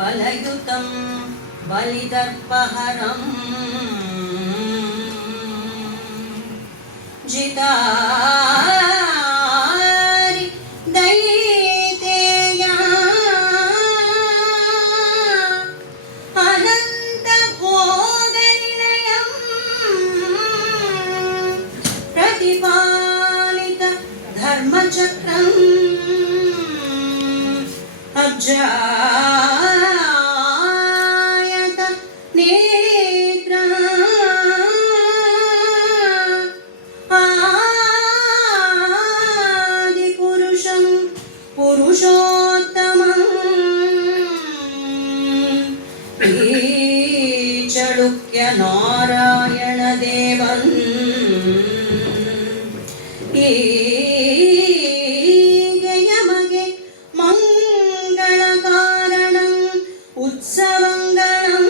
बलयुतं बलिदर्पहरं जितारि दैतेया अनन्तभोगनिलयं प्रतिपालित धर्मचक्रम् अब्जायत नेत्रा आदिपुरुषं पुरुषोत्तमं चलुक्य नारायण देवन् उत्सवङ्गणं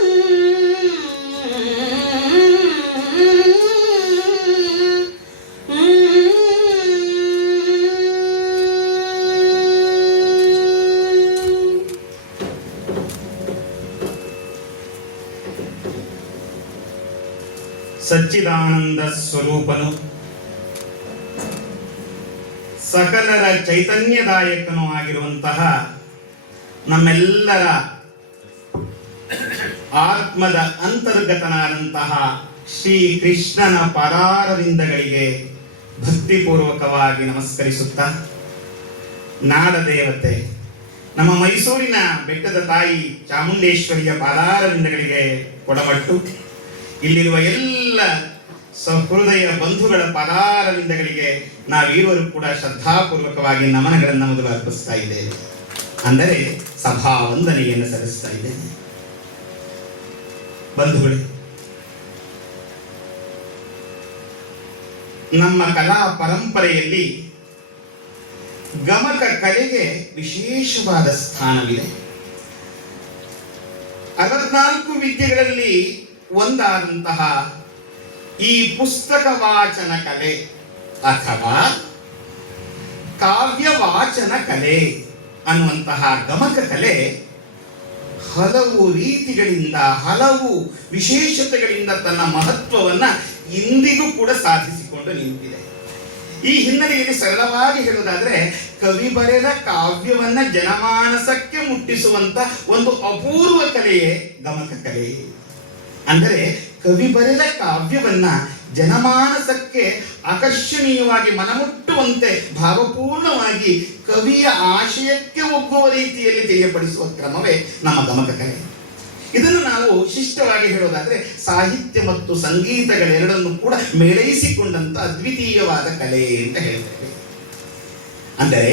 ಸಚ್ಚಿದಾನಂದ ಸ್ವರೂಪನು, ಸಕಲರ ಚೈತನ್ಯದಾಯಕನೂ ಆಗಿರುವಂತಹ ನಮ್ಮೆಲ್ಲರ ಆತ್ಮದ ಅಂತರ್ಗತನಾದಂತಹ ಶ್ರೀ ಕೃಷ್ಣನ ಪದಾರವಿಂದಗಳಿಗೆ ಭಕ್ತಿಪೂರ್ವಕವಾಗಿ ನಮಸ್ಕರಿಸುತ್ತಾ, ನಾಡದೇವತೆ ನಮ್ಮ ಮೈಸೂರಿನ ಬೆಟ್ಟದ ತಾಯಿ ಚಾಮುಂಡೇಶ್ವರಿಯ ಪಾದಾರವಿಂದಗಳಿಗೆ ಕೊಡಮಟ್ಟು, ಇಲ್ಲಿರುವ ಎಲ್ಲ ಸಹೃದಯ ಬಂಧುಗಳ ಪಾದಾರವಿಂದಗಳಿಗೆ ನಾವೀರುವರು ಕೂಡ ಶ್ರದ್ಧಾಪೂರ್ವಕವಾಗಿ ನಮನಗಳನ್ನು ಮೊದಲು ಅರ್ಪಿಸ್ತಾ ಇದ್ದೇವೆ. ಅಂದರೆ ಸಭಾ ವಂದನೆಯನ್ನು ಸಲ್ಲಿಸ್ತಾ ಇದ್ದೇನೆ. ಬಂಧುಗಳೇ, ನಮ್ಮ ಕಲಾ ಪರಂಪರೆಯಲ್ಲಿ ಗಮಕ ಕಲೆಗೆ ವಿಶೇಷವಾದ ಸ್ಥಾನವಿದೆ. 64 ವಿದ್ಯೆಗಳಲ್ಲಿ ಒಂದಾದಂತಹ ಈ ಪುಸ್ತಕ ವಾಚನ ಕಲೆ ಅಥವಾ ಕಾವ್ಯ ವಾಚನ ಕಲೆ ಅನ್ನುವಂತಹ ಗಮಕ ಕಲೆ ಹಲವು ರೀತಿಗಳಿಂದ, ಹಲವು ವಿಶೇಷತೆಗಳಿಂದ ತನ್ನ ಮಹತ್ವವನ್ನ ಇಂದಿಗೂ ಕೂಡ ಸಾಧಿಸಿಕೊಂಡು ನಿಂತಿದೆ. ಈ ಹಿನ್ನೆಲೆಯಲ್ಲಿ ಸರಳವಾಗಿ ಹೇಳುವುದಾದ್ರೆ, ಕವಿ ಬರೆದ ಕಾವ್ಯವನ್ನ ಜನಮಾನಸಕ್ಕೆ ಮುಟ್ಟಿಸುವಂತ ಒಂದು ಅಪೂರ್ವ ಕಲೆಯೇ ಗಮಕ ಕಲೆ. ಅಂದರೆ ಕವಿ ಬರೆದ ಕಾವ್ಯವನ್ನ ಜನಮಾನಸಕ್ಕೆ ಆಕರ್ಷಣೀಯವಾಗಿ ಮನಮುಟ್ಟುವಂತೆ ಭಾವಪೂರ್ಣವಾಗಿ ಕವಿಯ ಆಶಯಕ್ಕೆ ಒಗ್ಗುವ ರೀತಿಯಲ್ಲಿ ತಿಳಿಯಪಡಿಸುವ ಕ್ರಮವೇ ನಮ್ಮ ಗಮಕ ಕಲೆ. ಇದನ್ನು ನಾವು ಶಿಷ್ಟವಾಗಿ ಹೇಳೋದಾದ್ರೆ ಸಾಹಿತ್ಯ ಮತ್ತು ಸಂಗೀತಗಳೆರಡನ್ನು ಕೂಡ ಮೇಳೈಸಿಕೊಂಡಂತ ಅದ್ವಿತೀಯವಾದ ಕಲೆ ಅಂತ ಹೇಳ್ತೇವೆ. ಅಂದರೆ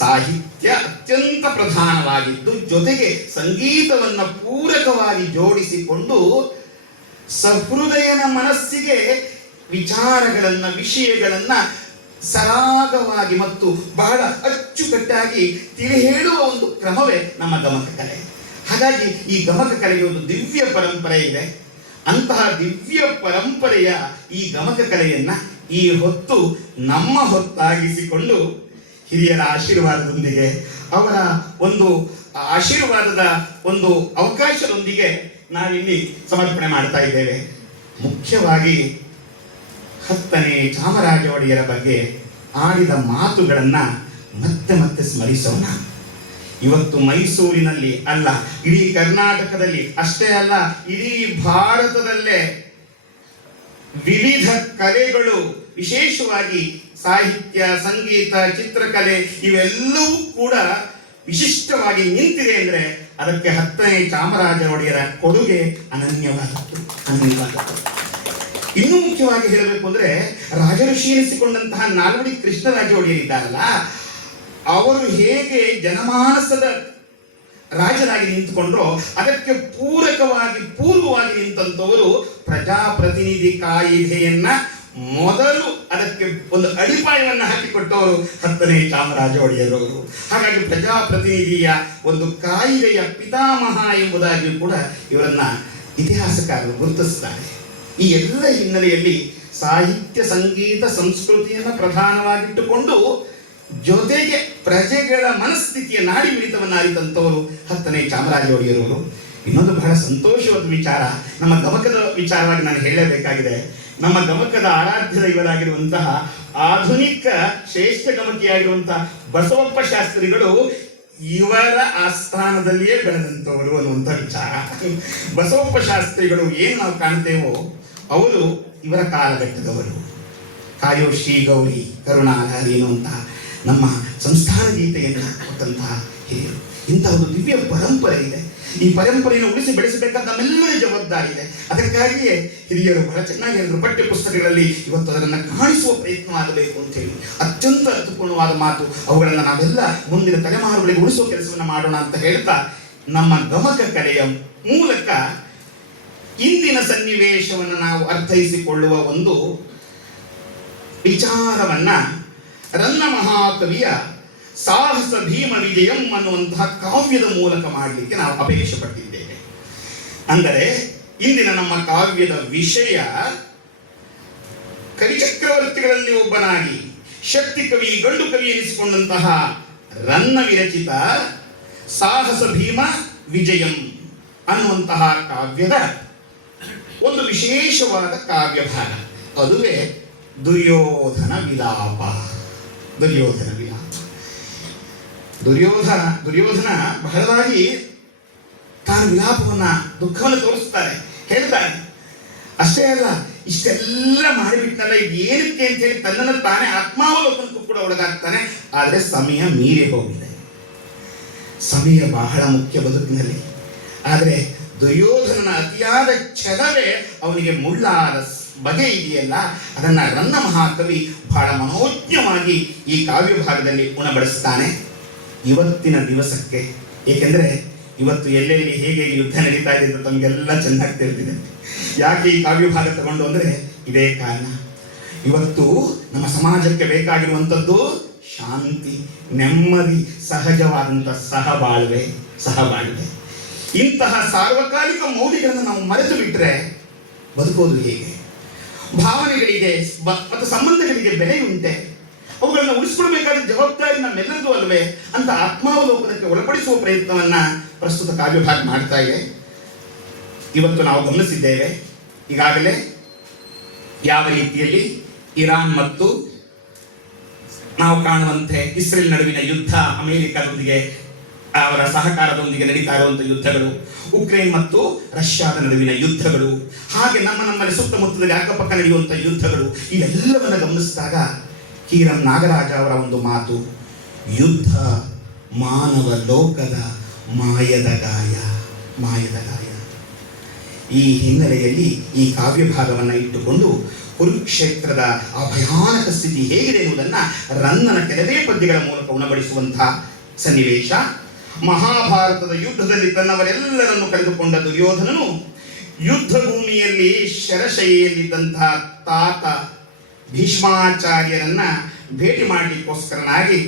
ಸಾಹಿತ್ಯ ಅತ್ಯಂತ ಪ್ರಧಾನವಾಗಿದ್ದು, ಜೊತೆಗೆ ಸಂಗೀತವನ್ನ ಪೂರಕವಾಗಿ ಜೋಡಿಸಿಕೊಂಡು ಸಹೃದಯನ ಮನಸ್ಸಿಗೆ ವಿಚಾರಗಳನ್ನ, ವಿಷಯಗಳನ್ನ ಸರಾಗವಾಗಿ ಮತ್ತು ಬಹಳ ಅಚ್ಚುಕಟ್ಟಾಗಿ ತಿಳಿ ಹೇಳುವ ಒಂದು ಕ್ರಮವೇ ನಮ್ಮ ಗಮಕ ಕಲೆ. ಹಾಗಾಗಿ ಈ ಗಮಕ ಕಲೆಗೆ ಒಂದು ದಿವ್ಯ ಪರಂಪರೆ ಇದೆ. ಅಂತಹ ದಿವ್ಯ ಪರಂಪರೆಯ ಈ ಗಮಕ ಕಲೆಯನ್ನ ಈ ಹೊತ್ತು ನಮ್ಮ ಹೊತ್ತಾಗಿಸಿಕೊಂಡು ಹಿರಿಯರ ಆಶೀರ್ವಾದದೊಂದಿಗೆ, ಅವರ ಒಂದು ಆಶೀರ್ವಾದದ ಒಂದು ಅವಕಾಶದೊಂದಿಗೆ ನಾವಿಲ್ಲಿ ಸಮರ್ಪಣೆ ಮಾಡ್ತಾ ಇದ್ದೇವೆ. ಮುಖ್ಯವಾಗಿ 10ನೇ ಚಾಮರಾಜ ಒಡೆಯರ ಬಗ್ಗೆ ಆಡಿದ ಮಾತುಗಳನ್ನ ಮತ್ತೆ ಮತ್ತೆ ಸ್ಮರಿಸೋಣ. ಇವತ್ತು ಮೈಸೂರಿನಲ್ಲಿ ಅಲ್ಲ, ಇಡೀ ಕರ್ನಾಟಕದಲ್ಲಿ ಅಷ್ಟೇ ಅಲ್ಲ, ಇಡೀ ಭಾರತದಲ್ಲೇ ವಿವಿಧ ಕಲೆಗಳು, ವಿಶೇಷವಾಗಿ ಸಾಹಿತ್ಯ, ಸಂಗೀತ, ಚಿತ್ರಕಲೆ ಇವೆಲ್ಲವೂ ಕೂಡ ವಿಶಿಷ್ಟವಾಗಿ ನಿಂತಿದೆ ಅಂದರೆ ಅದಕ್ಕೆ 10ನೇ ಚಾಮರಾಜ ಒಡೆಯರ ಕೊಡುಗೆ ಅನನ್ಯವಾದದ್ದು. ಇನ್ನೂ ಮುಖ್ಯವಾಗಿ ಹೇಳಬೇಕು ಅಂದ್ರೆ, ರಾಜಋಷಿ ಎನಿಸಿಕೊಂಡಂತಹ ನಾಲ್ವಡಿ ಕೃಷ್ಣರಾಜ ಒಡೆಯರ್ ಇದ್ದಾರಲ್ಲ, ಅವರು ಹೇಗೆ ಜನಮಾನಸದ ರಾಜರಾಗಿ ನಿಂತುಕೊಂಡ್ರೋ ಅದಕ್ಕೆ ಪೂರ್ವವಾಗಿ ನಿಂತಂತವರು ಪ್ರಜಾಪ್ರತಿನಿಧಿ ಕಾಯಿದೆಯನ್ನ ಮೊದಲು ಅದಕ್ಕೆ ಒಂದು ಅಡಿಪಾಯವನ್ನ ಹಾಕಿಕೊಟ್ಟವರು 10ನೇ ಚಾಮರಾಜ ಒಡೆಯರವರು. ಹಾಗಾಗಿ ಪ್ರಜಾಪ್ರತಿನಿಧಿಯ ಒಂದು ಕಾಯಿದೆಯ ಪಿತಾಮಹ ಎಂಬುದಾಗಿ ಕೂಡ ಇವರನ್ನ ಇತಿಹಾಸಕಾರರು ಗುರುತಿಸ್ತಾರೆ. ಈ ಎಲ್ಲ ಹಿನ್ನೆಲೆಯಲ್ಲಿ ಸಾಹಿತ್ಯ, ಸಂಗೀತ, ಸಂಸ್ಕೃತಿಯನ್ನು ಪ್ರಧಾನವಾಗಿಟ್ಟುಕೊಂಡು ಜೊತೆಗೆ ಪ್ರಜೆಗಳ ಮನಸ್ಥಿತಿಯ ನಾಡಿ ಮಿಡಿತವನ್ನು ಅರಿತಂಥವರು 10ನೇ ಚಾಮರಾಜ ಒಡೆಯರವರು. ಇನ್ನೊಂದು ಬಹಳ ಸಂತೋಷವಾದ ವಿಚಾರ, ನಮ್ಮ ಗಮಕದ ವಿಚಾರವಾಗಿ ನಾನು ಹೇಳಲೇಬೇಕಾಗಿದೆ. ನಮ್ಮ ಗಮಕದ ಆರಾಧ್ಯ ದೈವರಾಗಿರುವಂತಹ ಆಧುನಿಕ ಶ್ರೇಷ್ಠ ಗಮಕಿಯಾಗಿರುವಂತಹ ಬಸವಪ್ಪ ಶಾಸ್ತ್ರಿಗಳು ಇವರ ಆಸ್ಥಾನದಲ್ಲಿಯೇ ಬೆಳೆದಂಥವರು ಅನ್ನುವಂಥ ವಿಚಾರ. ಬಸವಪ್ಪ ಶಾಸ್ತ್ರಿಗಳು ಏನು ನಾವು ಕಾಣ್ತೇವೋ ಅವರು ಇವರ ಕಾಲಘಟ್ಟದವರು. ಕಾಯೋ ಶ್ರೀ ಗೌರಿ ಕರುಣಾಲಹರಿ ಎನ್ನುವಂತಹ ನಮ್ಮ ಸಂಸ್ಥಾನ ಗೀತೆಯನ್ನು ಕೊಟ್ಟಂತಹ ಹಿರಿಯರು. ಇಂತಹ ಒಂದು ದಿವ್ಯ ಪರಂಪರೆ ಇದೆ. ಈ ಪರಂಪರೆಯನ್ನು ಉಳಿಸಿ ಬೆಳೆಸಬೇಕಾದ ನಮ್ಮೆಲ್ಲರ ಜವಾಬ್ದಾರಿ ಇದೆ. ಅದಕ್ಕಾಗಿಯೇ ಹಿರಿಯರು ಬಹಳ ಚೆನ್ನಾಗಿ ಹೇಳಿದ್ರು, ಪಠ್ಯ ಪುಸ್ತಕಗಳಲ್ಲಿ ಇವತ್ತು ಅದನ್ನು ಕಾಣಿಸುವ ಪ್ರಯತ್ನ ಆಗಬೇಕು ಅಂತ ಹೇಳಿ. ಅತ್ಯಂತ ಅರ್ಥಪೂರ್ಣವಾದ ಮಾತು. ಅವುಗಳನ್ನು ನಾವೆಲ್ಲ ಮುಂದಿನ ತಲೆಮಾರುಗಳಿಗೆ ಉಳಿಸುವ ಕೆಲಸವನ್ನು ಮಾಡೋಣ ಅಂತ ಹೇಳ್ತಾ, ನಮ್ಮ ಗಮಕ ಕಲೆಯ ಮೂಲಕ ಇಂದಿನ ಸನ್ನಿವೇಶವನ್ನು ನಾವು ಅರ್ಥೈಸಿಕೊಳ್ಳುವ ಒಂದು ವಿಚಾರವನ್ನ ರನ್ನ ಮಹಾಕವಿಯ ಸಾಹಸ ಭೀಮ ವಿಜಯಂ ಅನ್ನುವಂತಹ ಕಾವ್ಯದ ಮೂಲಕ ಮಾಡಲಿಕ್ಕೆ ನಾವು ಅಪೇಕ್ಷೆ ಪಟ್ಟಿದ್ದೇವೆ. ಅಂದರೆ ಇಂದಿನ ನಮ್ಮ ಕಾವ್ಯದ ವಿಷಯ ಕವಿಚಕ್ರವರ್ತಿಗಳಲ್ಲಿ ಒಬ್ಬನಾಗಿ ಶಕ್ತಿ ಕವಿ, ಗಂಡು ಕವಿ ಎನಿಸಿಕೊಂಡಂತಹ ರನ್ನ ವಿರಚಿತ ಸಾಹಸ ಭೀಮ ವಿಜಯಂ ಅನ್ನುವಂತಹ ಕಾವ್ಯದ ಒಂದು ವಿಶೇಷವಾದ ಕಾವ್ಯ ಭಾಗ, ಅದುವೇ ದುರ್ಯೋಧನ ವಿಲಾಪ. ದುರ್ಯೋಧನ ವಿಲಾಪ. ದುರ್ಯೋಧನ ಬಹಳವಾಗಿ ತಾನು ವಿಲಾಪವನ್ನ, ದುಃಖವನ್ನು ತೋರಿಸ್ತಾರೆ, ಹೇಳ್ತಾನೆ. ಅಷ್ಟೇ ಅಲ್ಲ, ಇಷ್ಟೆಲ್ಲ ಮಾಡಿಬಿಟ್ಟಲ್ಲ, ಇದು ಏನಕ್ಕೆ ಅಂತ ಹೇಳಿ ತನ್ನನ್ನು ತಾನೇ ಆತ್ಮಾವಲೋಕನಕ್ಕೂ ಕೂಡ ಒಳಗಾಗ್ತಾನೆ. ಆದರೆ ಸಮಯ ಮೀರಿ ಹೋಗಿದೆ. ಸಮಯ ಬಹಳ ಮುಖ್ಯ ಬದುಕಿನಲ್ಲಿ. ಆದರೆ ದುರ್ಯೋಧನನ ಅತಿಯಾದ ಛಲವೇ ಅವನಿಗೆ ಮುಳ್ಳಾದ ಬಗೆ ಇದೆಯಲ್ಲ, ಅದನ್ನು ರನ್ನ ಮಹಾಕವಿ ಬಹಳ ಮನೋಜ್ಞವಾಗಿ ಈ ಕಾವ್ಯ ಭಾಗದಲ್ಲಿ ಉಣಬಡಿಸ್ತಾನೆ ಇವತ್ತಿನ ದಿವಸಕ್ಕೆ. ಏಕೆಂದರೆ ಇವತ್ತು ಎಲ್ಲೆಲ್ಲಿ ಹೇಗೆ ಯುದ್ಧ ನಡೀತಾ ಇದೆ ಅಂತ ತಮಗೆಲ್ಲ ಚೆನ್ನಾಗಿ ತಿಳಿದಿದೆ. ಯಾಕೆ ಈ ಕಾವ್ಯ ಭಾಗ ತಗೊಂಡು ಅಂದರೆ ಇದೇ ಕಾರಣ. ಇವತ್ತು ನಮ್ಮ ಸಮಾಜಕ್ಕೆ ಬೇಕಾಗಿರುವಂಥದ್ದು ಶಾಂತಿ, ನೆಮ್ಮದಿ, ಸಹಜವಾದಂಥ ಸಹಬಾಳ್ವೆ. ಇಂತಹ ಸಾರ್ವಕಾಲಿಕ ಮೌಲ್ಯಗಳನ್ನು ನಾವು ಮರೆತು ಬಿಟ್ಟರೆ ಬದುಕೋದು ಹೇಗೆ? ಭಾವನೆಗಳಿಗೆ ಮತ್ತು ಸಂಬಂಧಗಳಿಗೆ ಬೆಲೆ ಉಂಟೆ? ಅವುಗಳನ್ನು ಉಳಿಸ್ಕೊಳ್ಬೇಕಾದ ಜವಾಬ್ದಾರಿ ನಮ್ಮೆಲ್ಲರದು ಅಲ್ವೇ ಅಂತ ಆತ್ಮಾವಲೋಕನಕ್ಕೆ ಒಳಪಡಿಸುವ ಪ್ರಯತ್ನವನ್ನ ಪ್ರಸ್ತುತ ಕಾವ್ಯಭಾಗ ಮಾಡ್ತಾ ಇದೆ. ಇವತ್ತು ನಾವು ಗಮನಿಸಿದ್ದೇವೆ ಈಗಾಗಲೇ ಯಾವ ರೀತಿಯಲ್ಲಿ ಇರಾನ್ ಮತ್ತು ನಾವು ಕಾಣುವಂತೆ ಇಸ್ರೇಲ್ ನಡುವಿನ ಯುದ್ಧ, ಅಮೆರಿಕದೊಂದಿಗೆ ಅವರ ಸಹಕಾರದೊಂದಿಗೆ ನಡೀತಾ ಇರುವಂಥ ಯುದ್ಧಗಳು, ಉಕ್ರೇನ್ ಮತ್ತು ರಷ್ಯಾದ ನಡುವಿನ ಯುದ್ಧಗಳು, ಹಾಗೆ ನಮ್ಮಲ್ಲಿ ಸುತ್ತಮುತ್ತದಲ್ಲಿ ಅಕ್ಕಪಕ್ಕ ನಡೆಯುವಂಥ ಯುದ್ಧಗಳು, ಇವೆಲ್ಲವನ್ನು ಗಮನಿಸಿದಾಗ ಕೀರಂ ನಾಗರಾಜ ಅವರ ಒಂದು ಮಾತು, ಯುದ್ಧ ಮಾನವ ಲೋಕದ ಮಾಯದ ಗಾಯ. ಈ ಹಿನ್ನೆಲೆಯಲ್ಲಿ ಈ ಕಾವ್ಯ ಭಾಗವನ್ನು ಇಟ್ಟುಕೊಂಡು ಕುರುಕ್ಷೇತ್ರದ ಆ ಭಯಾನಕ ಸ್ಥಿತಿ ಹೇಗಿದೆ ಎನ್ನುವುದನ್ನು ರನ್ನನ ಕೆಲವೇ ಪದ್ಯಗಳ ಮೂಲಕ ಉಣಬಡಿಸುವಂತಹ ಸನ್ನಿವೇಶ. ಮಹಾಭಾರತದ ಯುದ್ಧದಲ್ಲಿ ತನ್ನವರೆಲ್ಲರನ್ನು ಕಳೆದುಕೊಂಡ ದುರ್ಯೋಧನನು ಯುದ್ಧ ಭೂಮಿಯಲ್ಲಿ ಶರಶೈಲಿದ್ದಂತಹ ತಾತ ಭೀಷ್ಮಾಚಾರ್ಯರನ್ನ ಭೇಟಿ ಮಾಡಲಿಕ್ಕೋಸ್ಕರನಾಗಿ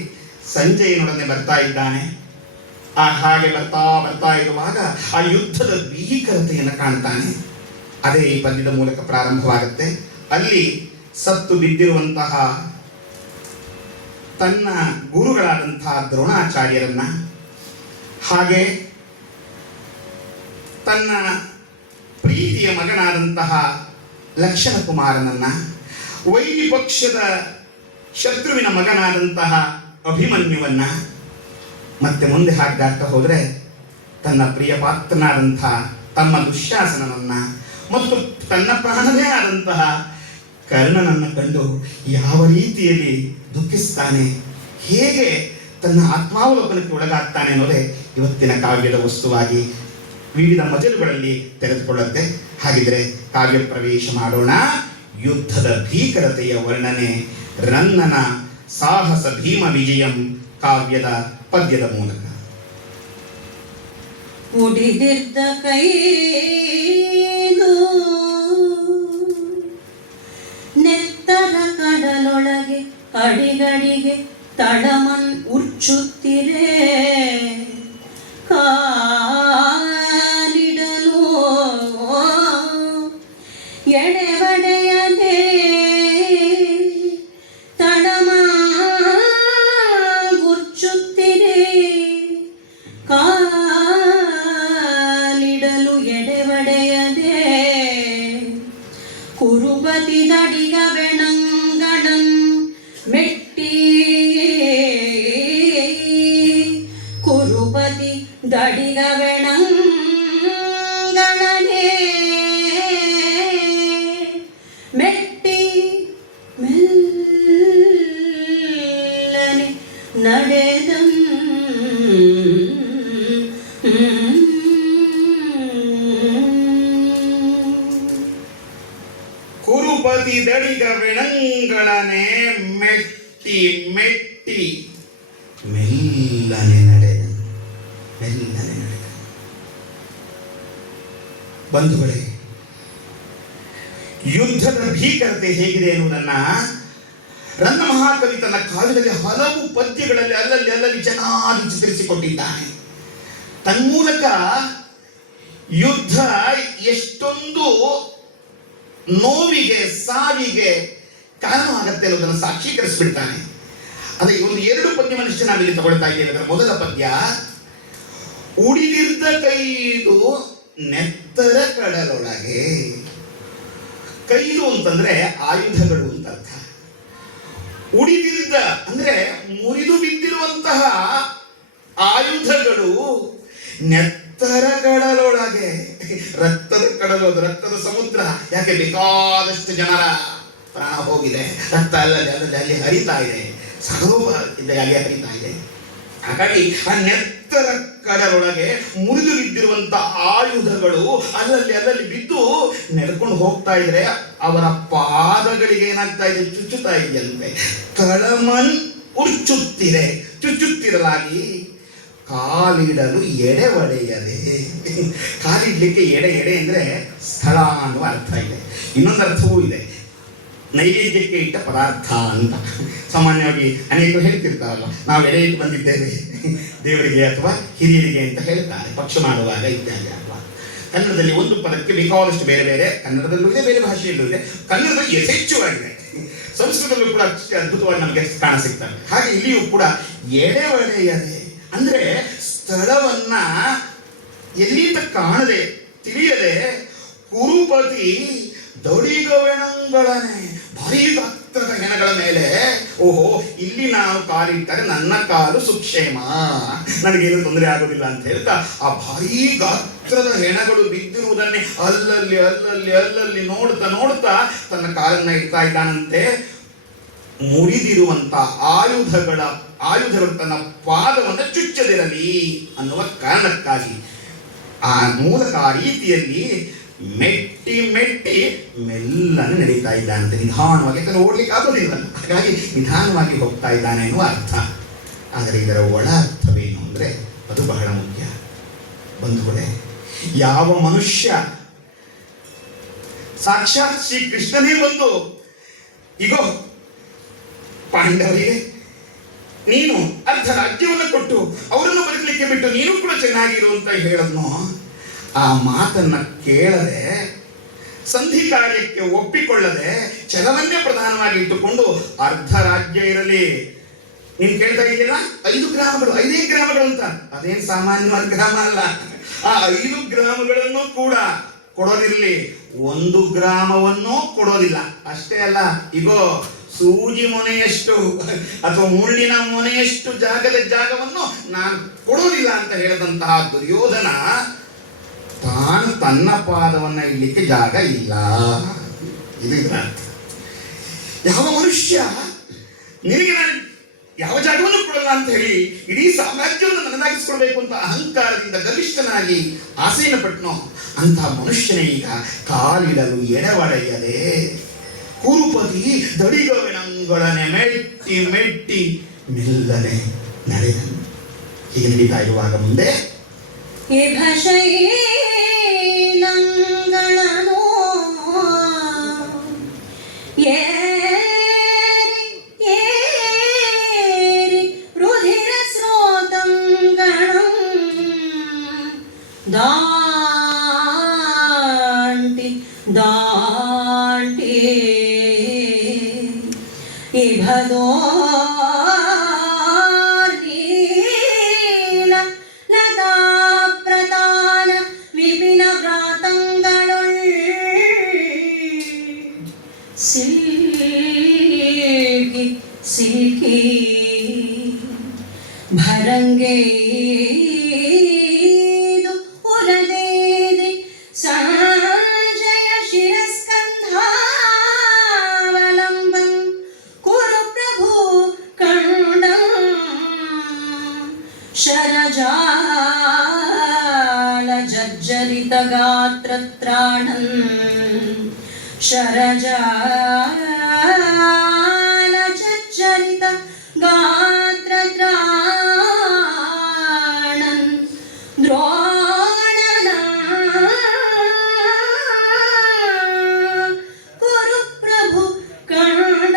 ಸಂಜಯನೊಡನೆ ಬರ್ತಾ ಇದ್ದಾನೆ. ಹಾಗೆ ಬರ್ತಾ ಇರುವಾಗ ಆ ಯುದ್ಧದ ಭೀಕರತೆಯನ್ನು ಕಾಣ್ತಾನೆ. ಅದೇ ಈ ಪದ್ಯದ ಮೂಲಕ ಪ್ರಾರಂಭವಾಗುತ್ತೆ. ಅಲ್ಲಿ ಸತ್ತು ಬಿದ್ದಿರುವಂತಹ ತನ್ನ ಗುರುಗಳಾದಂತಹ ದ್ರೋಣಾಚಾರ್ಯರನ್ನ, ಹಾಗೆ ತನ್ನ ಪ್ರೀತಿಯ ಮಗನಾದಂತಹ ಲಕ್ಷಣ ಕುಮಾರನನ್ನ, ವೈರಿ ಪಕ್ಷದ ಶತ್ರುವಿನ ಮಗನಾದಂತಹ ಅಭಿಮನ್ಯುವನ್ನ, ಮತ್ತೆ ಮುಂದೆ ಹಾಕಿದಾಗ್ತಾ ಹೋದರೆ ತನ್ನ ಪ್ರಿಯ ಪಾತ್ರನಾದಂತಹ ತಮ್ಮ ದುಶ್ಯಾಸನನನ್ನ ಮತ್ತು ತನ್ನ ಪ್ರಾಣವೇ ಆದಂತಹ ಕರ್ಣನನ್ನು ಕಂಡು ಯಾವ ರೀತಿಯಲ್ಲಿ ದುಃಖಿಸ್ತಾನೆ, ಹೇಗೆ ತನ್ನ ಆತ್ಮಾವಲೋಕನಕ್ಕೆ ಒಳಗಾಗ್ತಾನೆ ಅನ್ನೋದೇ ಇವತ್ತಿನ ಕಾವ್ಯದ ವಸ್ತುವಾಗಿ ವಿವಿಧ ಮಜಲುಗಳಲ್ಲಿ ತೆರೆದುಕೊಳ್ಳುತ್ತೆ. ಹಾಗಿದ್ರೆ ಕಾವ್ಯ ಪ್ರವೇಶ ಮಾಡೋಣ. ಯುದ್ಧದ ಭೀಕರತೆಯ ವರ್ಣನೆ ರನ್ನನ ಸಾಹಸ ಭೀಮ ವಿಜಯಂ ಕಾವ್ಯದ ಪದ್ಯದ ಮೂಲಕ. ಉಡಿದಿದ್ದ ಕೈದು ನೆತ್ತರ ಕಡಲೊಳಗೆ ಅಡಿಗಡಿಗೆ ತಡಮನ್ ಉರ್ಚುತ್ತಿರೆ, ಕಾಲಿಡಲು ಎಡೆಬಡೆಯದೆ ತಡಮಾಡಿ ದಡಿಗವೆಣಂಗಳನೆ ಮೆಟ್ಟಿ ಮೆಲ್ಲನೆ ನಡೆದಂ ಕುರುಪತಿ ದಡಿಗವೆಣಂಗಳನೆ ಮೆಟ್ಟಿ ಮೆಟ್ಟಿ ಮೆಲ್ಲನೆ ನಡೆದ ಮೆಲ್ಲನೆ ನಡೆದ. ಬಂಧುಗಳೇ, ಯುದ್ಧದ ಭೀಕರತೆ ಹೇಗಿದೆ ಎನ್ನುವುದನ್ನ ರನ್ನ ಮಹಾಕವಿ ತನ್ನ ಕಾವ್ಯದಲ್ಲಿ ಹಲವು ಪದ್ಯಗಳಲ್ಲಿ ಅಲ್ಲಲ್ಲಿ ಚೆನ್ನಾಗಿ ಚಿತ್ರಿಸಿಕೊಟ್ಟಿದ್ದಾನೆ. ತನ್ಮೂಲಕ ಯುದ್ಧ ಎಷ್ಟೊಂದು ನೋವಿಗೆ ಸಾವಿಗೆ ಕಾರಣವಾಗತ್ತೆ ಅನ್ನೋದನ್ನು ಸಾಕ್ಷೀಕರಿಸಿಬಿಡ್ತಾನೆ. ಅದಕ್ಕೆ ಒಂದು 2 ಪದ್ಯವನ್ನಷ್ಟೇ ನಾವಿಲ್ಲಿ ತಗೊಳ್ತಾ ಇದ್ದೇವೆ. ಅದರ ಮೊದಲ ಪದ್ಯ, ಉಡಿದಿರ್ದ ಕೈದು ನೆತ್ತರ ಕಡಲೊಳಗೆ. ಕೈದು ಅಂತಂದ್ರೆ ಆಯುಧಗಳು ಅಂತ ಅರ್ಥ. ಉಡಿದಿರ್ದ ಅಂದ್ರೆ ಮುರಿದು ಬಿದ್ದಿರುವಂತಹ ಆಯುಧಗಳು ನೆತ್ತರ ಕಡಲೊಳಗೆ. ರಕ್ತದ ಕಡಲು, ರಕ್ತದ ಸಮುದ್ರ. ಯಾಕೆ? ಬೇಕಾದಷ್ಟು ಜನರ ಪ್ರಾಣ ಹೋಗಿದೆ, ರಕ್ತ ಅಲ್ಲಿ ಹರಿತಾ ಇದೆ, ಸರೋವರದಲ್ಲಿ ಹರಿತಾ ಇದೆ. ಹಾಗಾಗಿ ಆ ನೆತ್ತರ ಕಡಲೊಳಗೆ ಮುರಿದು ಬಿದ್ದಿರುವಂತ ಆಯುಧಗಳು ಅಲ್ಲಲ್ಲಿ ಬಿದ್ದು ನೆಡ್ಕೊಂಡು ಹೋಗ್ತಾ ಇದ್ರೆ ಅವರ ಪಾದಗಳಿಗೆ ಏನಾಗ್ತಾ ಇದೆ? ಚುಚ್ಚುತ್ತಾ ಇದೆಯಂತೆ. ತಳಮನ್ ಚುಚ್ಚುತ್ತಿರಲಾಗಿ ಕಾಲಿಡಲು ಎಡೆ ಒಡೆಯದೆ. ಕಾಲಿಡ್ಲಿಕ್ಕೆ ಎಡೆ ಅಂದ್ರೆ ಸ್ಥಳ ಅನ್ನುವ ಅರ್ಥ ಇದೆ. ಇನ್ನೊಂದು ಅರ್ಥವೂ ಇದೆ, ನೈವೇದ್ಯಕ್ಕೆ ಇಟ್ಟ ಪದಾರ್ಥ ಅಂತ. ಸಾಮಾನ್ಯವಾಗಿ ಅನೇಕರು ಹೇಳ್ತಿರ್ತಾರಲ್ಲ, ನಾವು ಎಡೆ ಇಟ್ಟು ಬಂದಿದ್ದೇವೆ ದೇವರಿಗೆ ಅಥವಾ ಹಿರಿಯರಿಗೆ ಅಂತ ಹೇಳ್ತಾರೆ ಪಕ್ಷ ಮಾಡುವಾಗ ಇತ್ಯಾದಿ. ಅಥವಾ ಕನ್ನಡದಲ್ಲಿ ಒಂದು ಪದಕ್ಕೆ ಬೇಕಾದಷ್ಟು ಬೇರೆ ಬೇರೆ, ಕನ್ನಡದಲ್ಲೂ ಇದೆ, ಬೇರೆ ಭಾಷೆಯಲ್ಲೂ ಇದೆ. ಕನ್ನಡದಲ್ಲಿ ಯಥೇಚ್ಛವಾಗಿದೆ, ಸಂಸ್ಕೃತದಲ್ಲೂ ಕೂಡ ಅದ್ಭುತವಾಗಿ ನಮಗೆ ಕಾಣಸಿಗ್ತವೆ. ಹಾಗೆ ಇಲ್ಲಿಯೂ ಕೂಡ ಎಡೆ ಒಡೆಯದೆ ಅಂದ್ರೆ ಸ್ಥಳವನ್ನ ಎಲ್ಲಿಂದ ಕಾಣದೆ ತಿಳಿಯದೆ ಕುರುಪತಿ ದಡಿಗವೆಣಂಗಳನೆ ಭಾರೀ ಗಾತ್ರದ ಹೆಣಗಳ ಮೇಲೆ, ಓಹೋ ಇಲ್ಲಿ ನಾವು ಕಾಲಿಟ್ಟರೆ ನನ್ನ ಕಾಲು ಸುಕ್ಷೇಮ, ನನಗೇನು ತೊಂದರೆ ಆಗೋದಿಲ್ಲ ಅಂತ ಹೇಳ್ತಾ ಆ ಭಾರೀ ಗಾತ್ರದ ಹೆಣಗಳು ಬಿದ್ದಿರುವುದನ್ನೇ ಅಲ್ಲಲ್ಲಿ ನೋಡ್ತಾ ತನ್ನ ಕಾಲನ್ನ ಇಡ್ತಾ ಇದ್ದಾನಂತೆ. ಮುರಿದಿರುವಂತ ಆಯುಧಗಳು ತನ್ನ ಪಾದವನ್ನು ಚುಚ್ಚದಿರಲಿ ಅನ್ನುವ ಕಾರಣಕ್ಕಾಗಿ ಆ ಮೂಲಕ ಆ ರೀತಿಯಲ್ಲಿ ಮೆಟ್ಟಿ ಮೆಲ್ಲನೆ ನಡೀತಾ ಇದ್ದಾನಂತೆ, ನಿಧಾನವಾಗಿ. ಯಾಕಂದ್ರೆ ಓಡ್ಲಿಕ್ಕೆ ಆಗೋದಿಲ್ಲ, ಹಾಗಾಗಿ ನಿಧಾನವಾಗಿ ಹೋಗ್ತಾ ಇದ್ದಾನೆ ಎನ್ನುವ ಅರ್ಥ. ಆದರೆ ಇದರ ಒಳ ಅರ್ಥವೇನು ಅಂದ್ರೆ ಅದು ಬಹಳ ಮುಖ್ಯ. ಬಂಧುಗಳೇ, ಯಾವ ಮನುಷ್ಯ ಸಾಕ್ಷಾತ್ ಶ್ರೀ ಕೃಷ್ಣನೇ ಬಂದು ಇಗೋ ಪಾಂಡವರಿಗೆ ನೀನು ಅರ್ಧ ರಾಜ್ಯವನ್ನು ಕೊಟ್ಟು ಅವರನ್ನು ಬದುಕಲಿಕ್ಕೆ ಬಿಟ್ಟು ನೀನು ಕೂಡ ಚೆನ್ನಾಗಿರು ಅಂತ ಹೇಳದ್ನೋ, ಆ ಮಾತನ್ನ ಕೇಳದೆ, ಸಂಧಿ ಕಾರ್ಯಕ್ಕೆ ಒಪ್ಪಿಕೊಳ್ಳದೆ, ಛಲವನ್ನೇ ಪ್ರಧಾನವಾಗಿ ಇಟ್ಟುಕೊಂಡು ಅರ್ಧ ರಾಜ್ಯ ಇರಲಿ, ನೀನ್ ಕೇಳ್ತಾ ಇದೆಯಲ್ಲ 5 ಗ್ರಾಮಗಳು 5 ಗ್ರಾಮಗಳು ಅಂತ, ಅದೇನು ಸಾಮಾನ್ಯವಾದ ಗ್ರಾಮ ಅಲ್ಲ. ಆ 5 ಗ್ರಾಮಗಳನ್ನು ಕೂಡ ಕೊಡೋದಿರಲಿ, 1 ಗ್ರಾಮವನ್ನು ಕೊಡೋದಿಲ್ಲ. ಅಷ್ಟೇ ಅಲ್ಲ, ಇಗೋ ಸೂಜಿ ಮೊನೆಯಷ್ಟು ಅಥವಾ ಮುಳ್ಳಿನ ಮೊನೆಯಷ್ಟು ಜಾಗವನ್ನು ನಾನು ಕೊಡೋದಿಲ್ಲ ಅಂತ ಹೇಳಿದಂತಹ ದುರ್ಯೋಧನ ತಾನು ತನ್ನ ಪಾದವನ್ನ ಇಡ್ಲಿಕ್ಕೆ ಜಾಗ ಇಲ್ಲ. ಇದು ಇದರ ಅರ್ಥ. ಯಾವ ಮನುಷ್ಯ ನಿನಗೆ ನಾನು ಯಾವ ಜಾಗವನ್ನು ಕೊಡಲ್ಲ ಅಂತ ಹೇಳಿ ಇಡೀ ಸಾಮ್ರಾಜ್ಯವನ್ನು ನನ್ನದಾಗಿಸ್ಕೊಳ್ಬೇಕು ಅಂತ ಅಹಂಕಾರದಿಂದ ಗರಿಷ್ಠನಾಗಿ ಆಸೆಯನ್ನು ಪಟ್ಟನೋ ಅಂತಹ ಮನುಷ್ಯನೇ ಈಗ ಕಾಲಿಡಲು ಎಡವಡೆಯದೆ ಕುರುಪತಿ ದಡಿಗವೆಣಂಗಳನೆ ಮೆಟ್ಟಿ ಮೆಲ್ಲನೆ ನಡೆದನು. ಹೀಗೆ ನಡೀತಾ ಇರುವಾಗ ಮುಂದೆ ಶೈಲಂಗಳನು ಏರಿ ರುಧಿರ ಸ್ರೋತಂಗಳಂ ದಾಂಟಿ ಇಭದೋ ನೀಲ ಲತಾ ಪ್ರಧಾನ ವಿಪಿನ ವ್ರಾತಂಗಳೊಳ್ ಸಿಲ್ಕಿ ಭರಂಗೇದು चरितगात्रत्राणन् शरजालचरित गात्रत्राणन् द्रोणना कुरु प्रभु कर्ण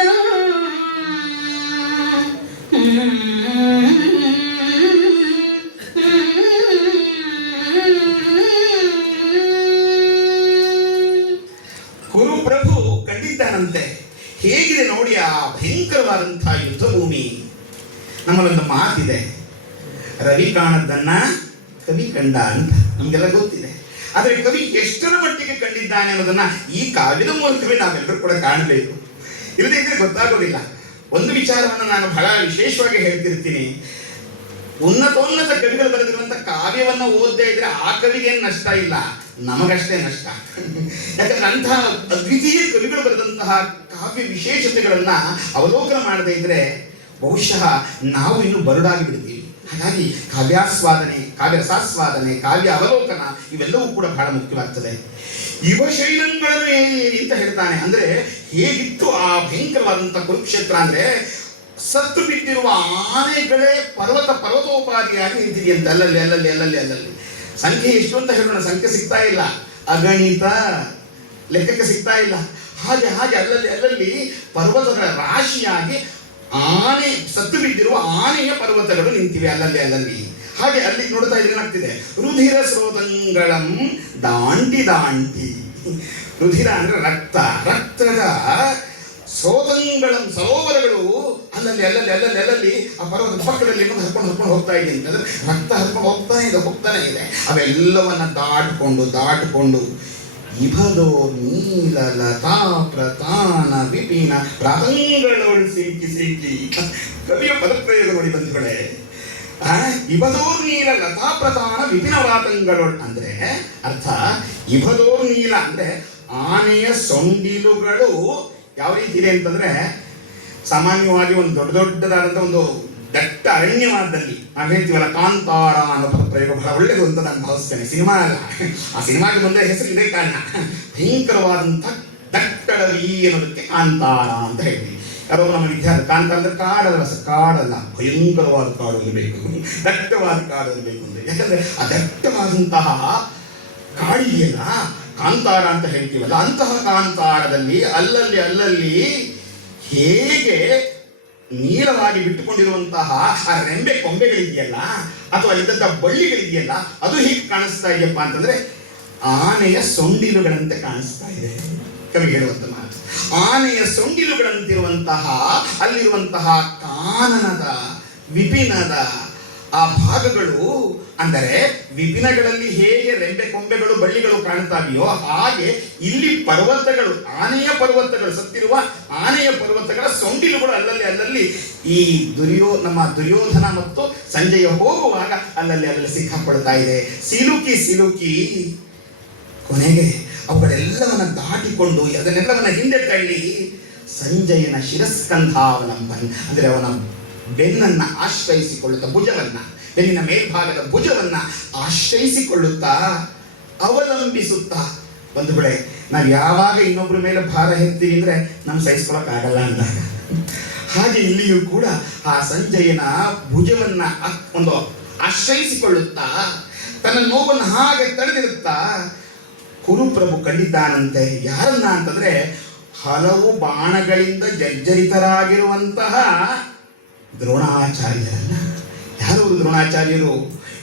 ಕುರುಪ್ರಭು ಕಂಡಿದ್ದಾನಂತೆ. ಹೇಗಿದೆ ನೋಡಿ ಆ ಭಯಂಕರವಾದಂತಹ ಯುದ್ಧ ಭೂಮಿ. ನಮ್ಮಲ್ಲೊಂದು ಮಾತಿದೆ, ರವಿ ಕಾಣದ್ದನ್ನ ಕವಿ ಕಂಡ ಅಂತ ನಮಗೆಲ್ಲ ಗೊತ್ತಿದೆ. ಆದರೆ ಕವಿ ಎಷ್ಟರ ಮಟ್ಟಿಗೆ ಕಂಡಿದ್ದಾನೆ ಅನ್ನೋದನ್ನ ಈ ಕಾವ್ಯದ ಮೂಲಕವೇ ನಾವೆಲ್ಲರೂ ಕೂಡ ಕಾಣಬೇಕು. ಇಲ್ಲದೇ ಇದ್ರೆ ಗೊತ್ತಾಗೋದಿಲ್ಲ. ಒಂದು ವಿಚಾರವನ್ನು ನಾನು ಬಹಳ ವಿಶೇಷವಾಗಿ ಹೇಳ್ತಿರ್ತೀನಿ. ಉನ್ನತೋನ್ನತ ಕವಿಗಳು ಬರೆದಿರುವಂತ ಕಾವ್ಯವನ್ನು ಓದದೇ ಇದ್ರೆ ಆ ಕವಿಗೇನು ನಷ್ಟ ಇಲ್ಲ, ನಮಗಷ್ಟೇ ನಷ್ಟ. ಯಾಕಂದ್ರೆ ಅಂತಹ ಅದ್ವಿತೀಯ ಕವಿಗಳು ಬರೆದಂತಹ ಕಾವ್ಯ ವಿಶೇಷತೆಗಳನ್ನ ಅವಲೋಕನ ಮಾಡದೇ ಇದ್ರೆ ಬಹುಶಃ ನಾವು ಇನ್ನು ಬರುಡಾಗಿ ಬಿಡ್ತೀವಿ. ಹಾಗಾಗಿ ಕಾವ್ಯಾಸ್ವಾದನೆ, ಕಾವ್ಯ ರಸಾಸ್ವಾದನೆ, ಕಾವ್ಯ ಅವಲೋಕನ ಇವೆಲ್ಲವೂ ಕೂಡ ಬಹಳ ಮುಖ್ಯವಾಗ್ತದೆ. ಯುವ ಶೈಲಂಗಳನ್ನು ಅಂತ ಹೇಳ್ತಾನೆ. ಅಂದ್ರೆ ಹೇಗಿತ್ತು ಆ ಭಯಂಕರವಾದಂತಹ ಕುರುಕ್ಷೇತ್ರ ಅಂದ್ರೆ ಸತ್ತು ಬಿದ್ದಿರುವ ಆನೆಗಳೇ ಪರ್ವತೋಪಾದಿಯಾಗಿ ನಿಂತಿದೆಯಂತೆ. ಅಲ್ಲಲ್ಲಿ ಅಲ್ಲಲ್ಲಿ ಅಲ್ಲಲ್ಲಿ ಅಲ್ಲಲ್ಲಿ ಸಂಖ್ಯೆ ಎಷ್ಟು ಅಂತ ಹೇಳೋಣ, ಸಂಖ್ಯೆ ಸಿಗ್ತಾ ಇಲ್ಲ, ಅಗಣಿತ, ಲೆಕ್ಕಕ್ಕೆ ಸಿಗ್ತಾ ಇಲ್ಲ. ಹಾಗೆ ಹಾಗೆ ಅಲ್ಲಲ್ಲಿ ಅಲ್ಲಲ್ಲಿ ಪರ್ವತಗಳ ರಾಶಿಯಾಗಿ ಆನೆ ಸತ್ತು ಬಿದ್ದಿರುವ ಆನೆಯ ಪರ್ವತಗಳು ನಿಂತಿವೆ ಅಲ್ಲಲ್ಲಿ ಅಲ್ಲಲ್ಲಿ. ಹಾಗೆ ಅಲ್ಲಿ ನೋಡ್ತಾ ಇದ್ರೆ ಏನಾಗ್ತಿದೆ, ರುಧಿರ ಸ್ರೋತಂಗಳಂ ದಾಂಟಿ ದಾಂಟಿ. ರುಧಿರ ಅಂದ್ರೆ ರಕ್ತ, ರಕ್ತದ ಸ್ರೋತಂಗಳಂ ಸರೋವರಗಳು ಅಲ್ಲಲ್ಲಿ ಅಲ್ಲಲ್ಲಿ ಅಲ್ಲಲ್ಲಿ ಅಲ್ಲಲ್ಲಿ ಆ ಪರ್ವತ ಪಕ್ಕದಲ್ಲಿ ಹರ್ಕೊಂಡು ಹೋಗ್ತಾ ಇದೆ ಅಂತ. ರಕ್ತ ಹರ್ಕೊಂಡು ಹೋಗ್ತಾನೆ ಇದೆ. ಅವೆಲ್ಲವನ್ನ ದಾಟಿಕೊಂಡು ಇಭದೋ ನೀಲ ಲತಾ ಪ್ರತಾನ ವಿಪಿನ ಪ್ರಾತಂಗಳೊಳು ಸಿಕ್ಕಿ ಕವಿಯ ಪದಪ್ರಯೋಗ ನೋಡಿ ಬಂಧುಗಳೇ. ಇಭದೋರ್ ನೀಲ ಲತಾ ಪ್ರತಾನ ವಿಪಿನ ವ್ರಾತಂಗಳೊಳು ಅಂದ್ರೆ ಅರ್ಥ, ಇಭದೋರ್ ನೀಲ ಅಂದ್ರೆ ಆನೆಯ ಸೊಂಡಿಲುಗಳು ಯಾವ ರೀತಿ ಇದೆ ಅಂತಂದ್ರೆ, ಸಾಮಾನ್ಯವಾಗಿ ಒಂದು ದೊಡ್ಡದಾದಂಥ ಒಂದು ದಟ್ಟ ಅರಣ್ಯವಾದಲ್ಲಿ ನಾವು ಹೇಳ್ತೀವಲ್ಲ, ಕಾಂತಾರ ಅನ್ನೋ ಪದ ಪ್ರಯೋಗ ಬಹಳ ಒಳ್ಳೆಯದು ಅಂತ ನಾನು ಭಾವಿಸ್ತೇನೆ. ಸಿನಿಮಾ ಅಲ್ಲ, ಆ ಸಿನಿಮಾಗೆ ಬಂದ ಹೆಸರು ಇದೇ ಕಾರಣ. ಭಯಂಕರವಾದಂಥ ದಟ್ಟಡವಿ ಅನ್ನೋದಕ್ಕೆ ಕಾಂತಾರ ಅಂತ ಹೇಳ್ತೀವಿ. ಯಾರೋ ನಮ್ಮ ವಿದ್ಯಾರ್ಥಿ ಕಾಂತಾರ ಅಂದ್ರೆ ಕಾಡಲ್ಲ, ಭಯಂಕರವಾದ ಕಾಡು ಇರಬೇಕು, ದಟ್ಟವಾದ ಕಾಡು ಇರಬೇಕು ಅಂದ್ರೆ. ಯಾಕಂದ್ರೆ ಆ ದಟ್ಟವಾದಂತಹ ಕಾಡಿಗೆಲ್ಲ ಕಾಂತಾರ ಅಂತ ಹೇಳ್ತೀವಲ್ಲ, ಅಂತಹ ಕಾಂತಾರದಲ್ಲಿ ಅಲ್ಲಲ್ಲಿ ಅಲ್ಲಲ್ಲಿ ಹೇಗೆ ನೀಳವಾಗಿ ಬಿಟ್ಟುಕೊಂಡಿರುವಂತಹ ಆ ರೆಂಬೆ ಕೊಂಬೆಗಳಿದೆಯಲ್ಲ, ಅಥವಾ ಅಲ್ಲಿದ್ದಂಥ ಬಳ್ಳಿಗಳಿದೆಯಲ್ಲ, ಅದು ಹೇಗೆ ಕಾಣಿಸ್ತಾ ಇದೆಯಪ್ಪ ಅಂತಂದ್ರೆ ಆನೆಯ ಸೊಂಡಿಲುಗಳಂತೆ ಕಾಣಿಸ್ತಾ ಇದೆ. ಕವಿ ಹೇಳುವಂತ ಮಾತು, ಆನೆಯ ಸೊಂಡಿಲುಗಳಂತಿರುವಂತಹ ಅಲ್ಲಿರುವಂತಹ ಕಾನನದ ವಿಪಿನದ ಆ ಭಾಗಗಳು, ಅಂದರೆ ವಿಪಿನಗಳಲ್ಲಿ ಹೇಗೆ ರೆಂಬೆ ಕೊಂಬೆಗಳು ಬಳ್ಳಿಗಳು ಕಾಣ್ತಾವೆಯೋ ಹಾಗೆ ಇಲ್ಲಿ ಪರ್ವತಗಳು, ಆನೆಯ ಪರ್ವತಗಳು, ಸತ್ತಿರುವ ಆನೆಯ ಪರ್ವತಗಳ ಸೊಂಡಿಲುಗಳು ಅಲ್ಲಲ್ಲಿ ಅಲ್ಲಲ್ಲಿ ಈ ನಮ್ಮ ದುರ್ಯೋಧನ ಮತ್ತು ಸಂಜಯ ಹೋಗುವಾಗ ಅಲ್ಲಲ್ಲಿ ಸಿಕ್ಕಾಕೊಳ್ತಾ ಇದೆ. ಸಿಲುಕಿ ಕೊನೆಗೆ ಅವುಗಳೆಲ್ಲವನ್ನ ದಾಟಿಕೊಂಡು ಅದನ್ನೆಲ್ಲವನ್ನ ಹಿಂದೆ ತಳ್ಳಿ ಸಂಜಯನ ಶಿರಸ್ಕಂಧಾವಲಂಬನ್ ಅಂದ್ರೆ ಅವನ ಬೆನ್ನನ್ನ ಆಶ್ರಯಿಸಿಕೊಳ್ಳುತ್ತಾ, ಬೆನ್ನಿನ ಮೇಲ್ಭಾಗದ ಭುಜವನ್ನ ಆಶ್ರಯಿಸಿಕೊಳ್ಳುತ್ತಾ, ಅವಲಂಬಿಸುತ್ತಾ. ಬಂಧುಗಳೇ, ನಾವು ಯಾವಾಗ ಇನ್ನೊಬ್ಬರ ಮೇಲೆ ಭಾರ ಹೇರ್ತೀವಿ ಅಂದ್ರೆ ನಮ್ಗೆ ಸಹಿಸ್ಕೊಳಕ್ಕಾಗಲ್ಲ ಅಂದಾಗ, ಹಾಗೆ ಇಲ್ಲಿಯೂ ಕೂಡ ಆ ಸಂಜಯನ ಭುಜವನ್ನ ಒಂದು ಆಶ್ರಯಿಸಿಕೊಳ್ಳುತ್ತಾ ತನ್ನ ನೋವನ್ನು ಹಾಗೆ ತಡೆದಿರುತ್ತಾ ಕುರುಪ್ರಭು ಕಂಡಿದ್ದಾನಂತೆ. ಯಾರನ್ನ ಅಂತಂದ್ರೆ ಹಲವು ಬಾಣಗಳಿಂದ ಜರ್ಜರಿತರಾಗಿರುವಂತಹ ದ್ರೋಣಾಚಾರ್ಯರನ್ನ. ಯಾರು ದ್ರೋಣಾಚಾರ್ಯರು?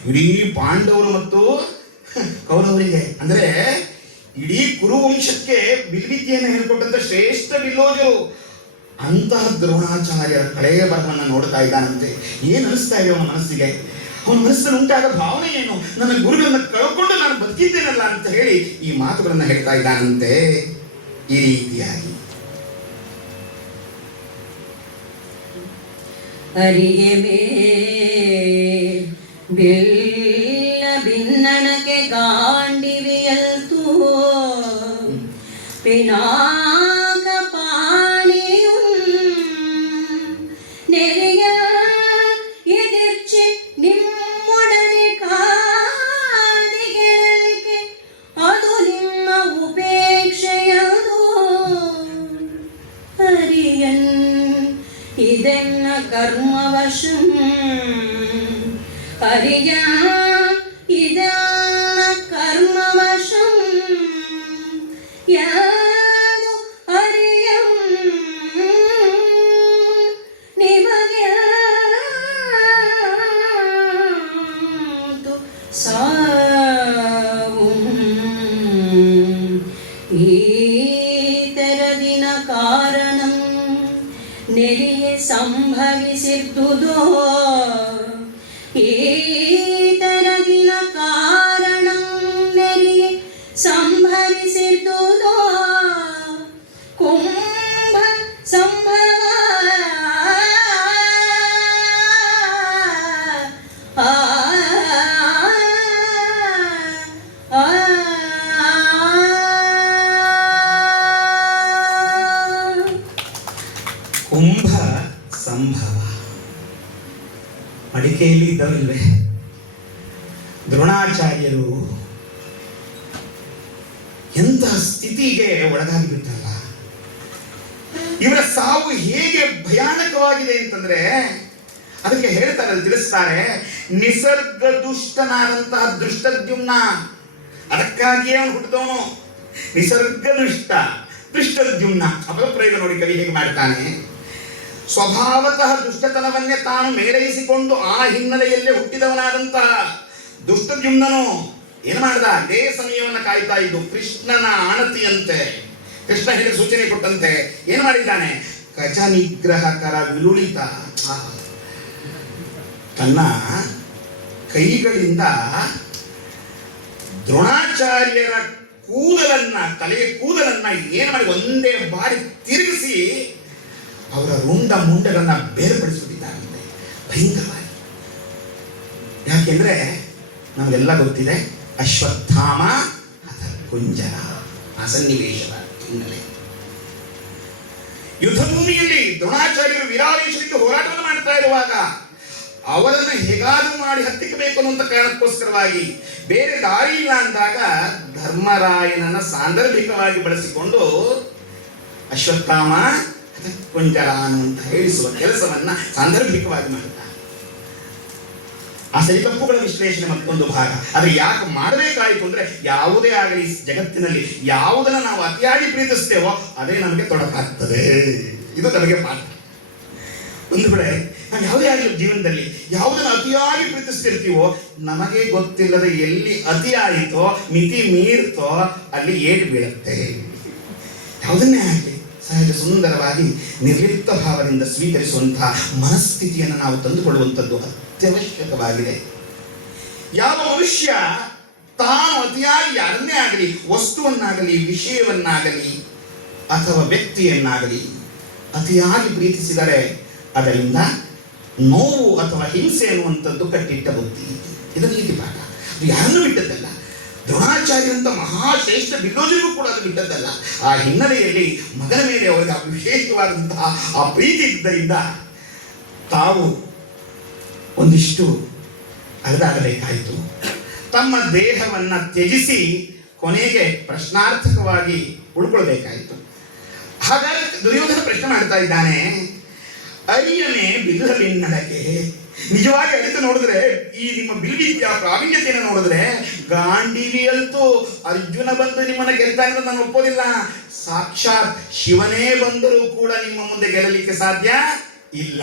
ಇಡೀ ಪಾಂಡವರು ಮತ್ತು ಕೌರವರಿಗೆ, ಅಂದ್ರೆ ಇಡೀ ಕುರುವಂಶಕ್ಕೆ ಬಿಲ್ವಿದ್ಯೆಯನ್ನು ಹೇಳಿಕೊಟ್ಟಂತ ಶ್ರೇಷ್ಠ ಬಿಲ್ಲೋಜರು. ಅಂತಹ ದ್ರೋಣಾಚಾರ್ಯರ ಕಳೆಯ ಬರಹವನ್ನು ನೋಡ್ತಾ ಇದ್ದಾನಂತೆ. ಏನು ಅನಿಸ್ತಾ ಇದೆ ಅವನ ಮನಸ್ಸಿಗೆ? ಅವನ ಮನಸ್ಸಲ್ಲಿ ಉಂಟಾದ ಭಾವನೆ ಏನು? ನನ್ನ ಗುರುಗಳನ್ನ ಕಳ್ಕೊಂಡು ನಾನು ಬದುಕಿದ್ದೇನಲ್ಲ ಅಂತ ಹೇಳಿ ಈ ಮಾತುಗಳನ್ನ ಹೇಳ್ತಾ ಇದ್ದಾನಂತೆ. ಈ ರೀತಿಯಾಗಿ ಅರಿಗೆ ಬಿಲ್ಲ ಭಿನ್ನಣಕ್ಕೆ ಗಾಂಡಿವಿಯಲ್ತು ಪಿನಾಕ ಪಾಣಿಯು ನೆರೆಯ ಎದಿರ್ಚೆ ನಿಮ್ಮೊಡನೆ ಕಾದಿಗೆಳಲಿಕ್ಕೆ ಕರ್ಮವಶಂ ಹರಿಯ ಇದನ್ನ ಕರ್ಮವಶಂ ಯಾದು ಹರಿಯಂ ನಿಮಗ್ಯಾಂತು ಸಾವು ಈತರದಿನ ಕಾರಣಂ ನೆರೆಯೇ ಸಂಭವಿಸಿದ್ದುದೋ ಈತರದಿನ ಕಾರಣಂ ನೆರೆಯೇ ಸಂಭವಿಸಿದ್ದುದೋ ಕುಂಭ ಸಂಭವ ಆ ಆ ಕುಂಭ ಸಂಭವ ಮಡಿಕೆಯಲ್ಲಿ ಇದ್ದವರಿಲ್ವೇ? ದ್ರೋಣಾಚಾರ್ಯರು ಎಂತಹ ಸ್ಥಿತಿಗೆ ಒಳಗಾಗಿ ಬಿಟ್ಟಲ್ಲ. ಇವರ ಸಾವು ಹೇಗೆ ಭಯಾನಕವಾಗಿದೆ ಅಂತಂದ್ರೆ ಅದಕ್ಕೆ ಹೇಳ್ತಾರೆ, ತಿಳಿಸ್ತಾರೆ, ನಿಸರ್ಗ ದುಷ್ಟನಾದಂತಹ ದೃಷ್ಟದ್ಯುಮ್ನ, ಅದಕ್ಕಾಗಿಯೇ ಅವನು ಹುಟ್ಟಿದವನು. ನಿಸರ್ಗ ದುಷ್ಟ ದೃಷ್ಟದ್ಯುಮ್ನ ಅಪಪ್ರಯೋಗ ನೋಡಿ ಕವಿ ಹೇಗೆ ಮಾಡ್ತಾನೆ. ಸ್ವಭಾವತಃ ದುಷ್ಟತನವನ್ನೇ ತಾನು ಮೇಳೈಸಿಕೊಂಡು ಆ ಹಿನ್ನೆಲೆಯಲ್ಲೇ ಹುಟ್ಟಿದವನಾದಂತಹ ದುಷ್ಟದ್ಯುಮ್ನನು ಏನು ಮಾಡ್ದ? ಇದೇ ಸಮಯವನ್ನು ಕಾಯ್ತಾ ಇದ್ದು ಕೃಷ್ಣನ ಆಣತಿಯಂತೆ, ಕೃಷ್ಣ ಹೇಳಿ ಸೂಚನೆ ಕೊಟ್ಟಂತೆ ಏನು ಮಾಡಿದ್ದಾನೆ? ಕಚ ನಿಗ್ರಹಕರ ವಿಲುಳಿತ, ತನ್ನ ಕೈಗಳಿಂದ ದ್ರೋಣಾಚಾರ್ಯರ ಕೂದಲನ್ನ, ತಲೆಯ ಕೂದಲನ್ನ ಏನು ಮಾಡಿ ಒಂದೇ ಬಾರಿ ತಿರುಗಿಸಿ ಅವರ ರುಂಡ ಮುಂಡಗಳನ್ನ ಬೇರ್ಪಡಿಸಿಬಿಟ್ಟಿದ್ದಾರಂತೆ ಭಯಂಕರವಾಗಿ. ಯಾಕೆಂದ್ರೆ ನಮಗೆಲ್ಲ ಗೊತ್ತಿದೆ ಅಶ್ವತ್ಥಾಮ ಅಥ ಕುಂಜರ ಆ ಸನ್ನಿವೇಶದ ಹಿನ್ನೆಲೆ. ಯುದ್ಧ ಭೂಮಿಯಲ್ಲಿ ದ್ರೋಣಾಚಾರ್ಯರು ವೀರಾವೇಶದಿಂದ ಹೋರಾಟವನ್ನು ಮಾಡ್ತಾ ಇರುವಾಗ ಅವರನ್ನು ಹೇಗಾದರೂ ಮಾಡಿ ಹತ್ತಿಕ್ಕಬೇಕು ಅನ್ನುವಂಥ ಕಾರಣಕ್ಕೋಸ್ಕರವಾಗಿ ಬೇರೆ ದಾರಿ ಇಲ್ಲ ಅಂದಾಗ ಧರ್ಮರಾಯನನ್ನ ಸಾಂದರ್ಭಿಕವಾಗಿ ಬಳಸಿಕೊಂಡು ಅಶ್ವತ್ಥಾಮ ಕುಂಜರ ಅನ್ನುವಂತ ಹೇಳಿಸುವ ಕೆಲಸವನ್ನ ಸಾಂದರ್ಭಿಕವಾಗಿ ಮಾಡುತ್ತಾರೆ. ಆ ಸರಿತಪ್ಪುಗಳ ವಿಶ್ಲೇಷಣೆ ಮತ್ತೊಂದು ಭಾಗ. ಆದರೆ ಯಾಕೆ ಮಾಡಬೇಕಾಯಿತು ಅಂದ್ರೆ ಯಾವುದೇ ಆಗಲಿ ಜಗತ್ತಿನಲ್ಲಿ ಯಾವುದನ್ನ ನಾವು ಅತಿಯಾಗಿ ಪ್ರೀತಿಸ್ತೇವೋ ಅದೇ ನಮಗೆ ತೊಡಕಾಗ್ತದೆ. ಇದು ನಮಗೆ ಪಾಠ. ಒಂದು ವೇಳೆ ನಾವು ಯಾವುದೇ ಆಗಲಿ ಜೀವನದಲ್ಲಿ ಯಾವುದನ್ನು ಅತಿಯಾಗಿ ಪ್ರೀತಿಸ್ತಿರ್ತೀವೋ ನಮಗೆ ಗೊತ್ತಿಲ್ಲದೆ ಎಲ್ಲಿ ಅತಿ ಆಯಿತೋ, ಮಿತಿ ಮೀರ್ತೋ ಅಲ್ಲಿ ಏಟು ಬೀಳುತ್ತೆ. ಯಾವುದನ್ನೇ ಆಗಲಿ ಸಹಜ ಸುಂದರವಾಗಿ ನಿರ್ಲಿಪ್ತ ಭಾವದಿಂದ ಸ್ವೀಕರಿಸುವಂತಹ ಮನಸ್ಥಿತಿಯನ್ನು ನಾವು ತಂದುಕೊಳ್ಳುವಂಥದ್ದು ಅತ್ಯವಶ್ಯಕವಾಗಿದೆ. ಯಾವ ಮನುಷ್ಯ ತಾನು ಅತಿಯಾಗಿ ಯಾರನ್ನೇ ಆಗಲಿ, ವಸ್ತುವನ್ನಾಗಲಿ, ವಿಷಯವನ್ನಾಗಲಿ ಅಥವಾ ವ್ಯಕ್ತಿಯನ್ನಾಗಲಿ ಅತಿಯಾಗಿ ಪ್ರೀತಿಸಿದರೆ ಅದರಿಂದ ನೋವು ಅಥವಾ ಹಿಂಸೆ ಅನ್ನುವಂಥದ್ದು ಕಟ್ಟಿಟ್ಟ ಬುದ್ಧಿ. ಇದು ನೀತಿ ಪಾಠ. ಅದು ಯಾರನ್ನು ಬಿಟ್ಟದ್ದಲ್ಲ, ದ್ರೋಣಾಚಾರ್ಯಂತ ಮಹಾಶ್ರೇಷ್ಠ ಬಿಲ್ಲೋಜರಿಗೂ ಕೂಡ ಅದು ಬಿಟ್ಟದ್ದಲ್ಲ. ಆ ಹಿನ್ನೆಲೆಯಲ್ಲಿ ಮಗನ ಮೇಲೆ ಅವರಿಗೆ ಆ ವಿಶೇಷವಾದಂತಹ ಆ ಪ್ರೀತಿ ಇದ್ದರಿಂದ ತಾವು ಒಂದಿಷ್ಟು ಅಲೆದಾಡಬೇಕಾಯಿತು. ತಮ್ಮ ದೇಹವನ್ನ ತ್ಯಜಿಸಿ ಕೊನೆಗೆ ಪ್ರಶ್ನಾರ್ಥಕವಾಗಿ ಉಳ್ಕೊಳ್ಬೇಕಾಯಿತು. ಹಾಗಾಗಿ ದುರ್ಯೋಧನ ಪ್ರಶ್ನೆ ಮಾಡ್ತಾ ಇದ್ದಾನೆ, ಅರಿಯನೆ ಬಿಲ್ಲಲಿನ್ನಡಕೆ. ನಿಜವಾಗಿ ಅರಿತು ನೋಡಿದ್ರೆ ಈ ನಿಮ್ಮ ಬಿಲ್ವಿದ್ಯಾ ಪ್ರಾವೀಣ್ಯತೆಯನ್ನು ನೋಡಿದ್ರೆ ಗಾಂಡೀವಿಯಂತೂ ಅರ್ಜುನ ಬಂದು ನಿಮ್ಮನ್ನ ಗೆಲ್ತಾನೆ ಅಂತ ನಾನು ಒಪ್ಪೋದಿಲ್ಲ. ಸಾಕ್ಷಾತ್ ಶಿವನೇ ಬಂದರೂ ಕೂಡ ನಿಮ್ಮ ಮುಂದೆ ಗೆಲ್ಲಲಿಕ್ಕೆ ಸಾಧ್ಯ ಇಲ್ಲ,